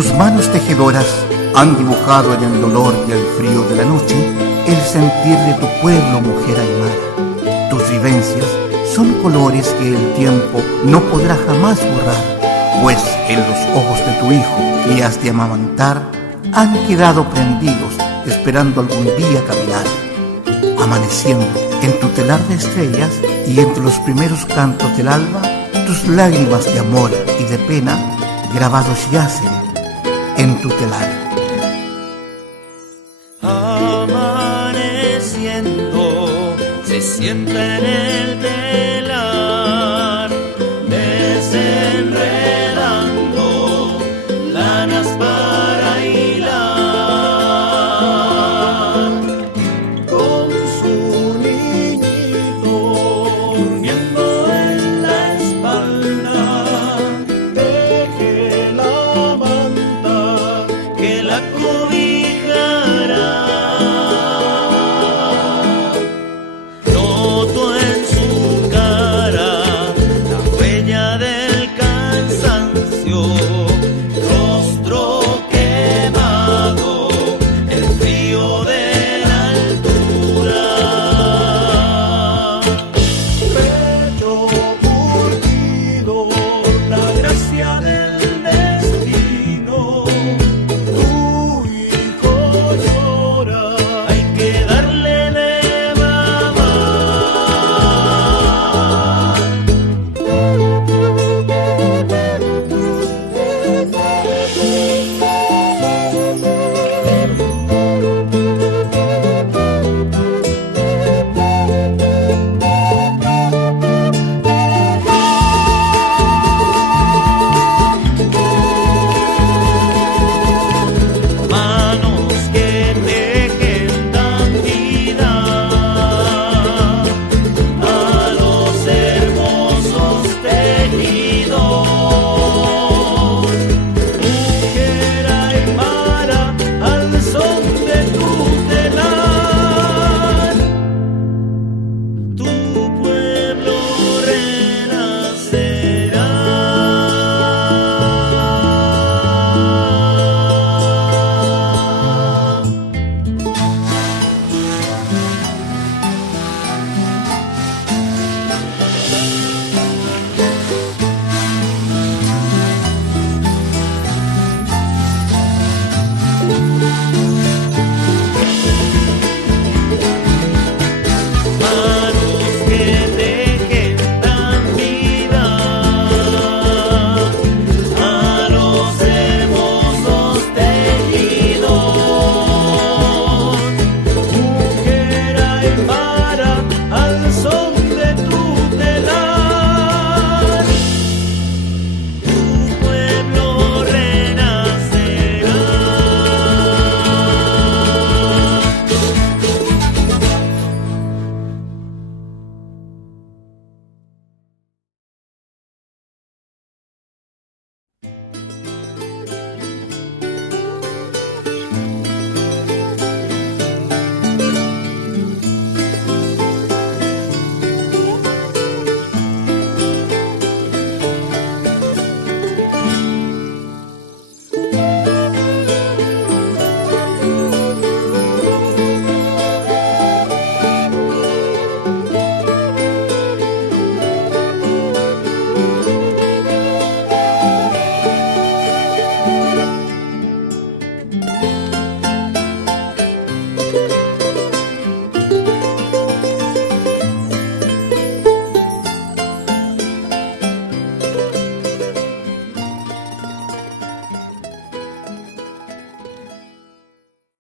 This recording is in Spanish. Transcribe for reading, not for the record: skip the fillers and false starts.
Tus manos tejedoras han dibujado en el dolor y el frío de la noche el sentir de tu pueblo, mujer aymara. Tus vivencias son colores que el tiempo no podrá jamás borrar, pues en los ojos de tu hijo que has de amamantar han quedado prendidos esperando algún día caminar. Amaneciendo en tu telar de estrellas y entre los primeros cantos del alba, tus lágrimas de amor y de pena grabados yacen en tu telar. Amaneciendo se sienta en el telar.